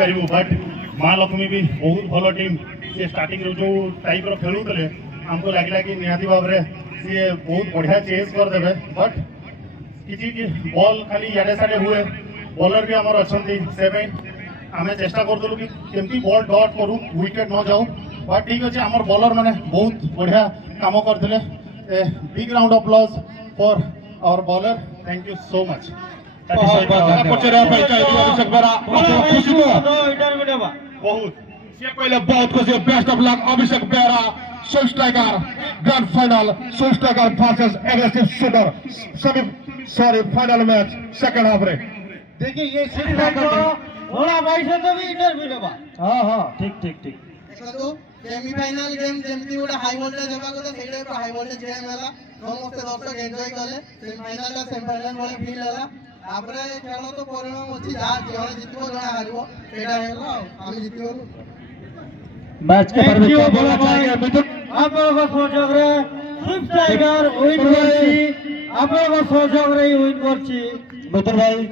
Paru but माँ लक्ष्मी भी बहुत भल टीम सी स्टार्टिंग जो टाइप खेलुले हमको लगला कि निहाती भाव में सी बहुत बढ़िया चेस करदे बट किसी बॉल खाली इे साढ़े हुए बॉलर भी आमर अच्छा से आम चेष्टा करूँ कि केमती बॉल डॉट करूँ विकेट न जाऊँ बट ठीक अच्छे आमर बॉलर मैंने बहुत बढ़िया काम करते big round of applause for our bowler thank you so much बहुत खुशी best of luck Abhishek Behera soul striker grand final soul striker versus aggressive shooter semi final match second half रे देखिए ये थोड़ा भाई से तो भी इंटरव्यू लेबा हां ठीक ठीक ठीक देखो सेमीफाइनल गेम जेमती गोटे हाई वोल्टेज हेबा को सेही टाइप हाई वोल्टेज गेम हैला समस्त दर्शक एन्जॉय कले सेमीफाइनल का सेमीफाइनल वाले फील हैला आपरे खेल तो परिणाम अछि जा जणे जितबो जणे हारिबो एटा हैला हम जितिबो मैच के बारे में क्या बोलना चाहेंगे मिथुन आप लोगों को सोचक रे स्विफ्ट टाइगर विन करछि आप लोगों को सोचक रे विन करछि मिथुन भाई